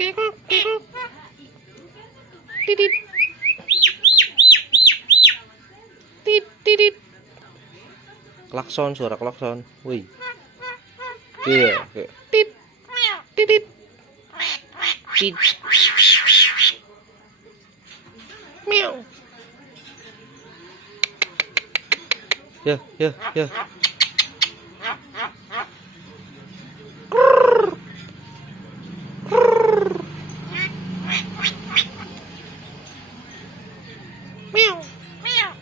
Kekok, kekok. Titit. Titit. Klakson, suara klakson. Wih. Iya, kayak tit. Titit. Tit. Meow. Ya, ya, ya. Meow. Meow.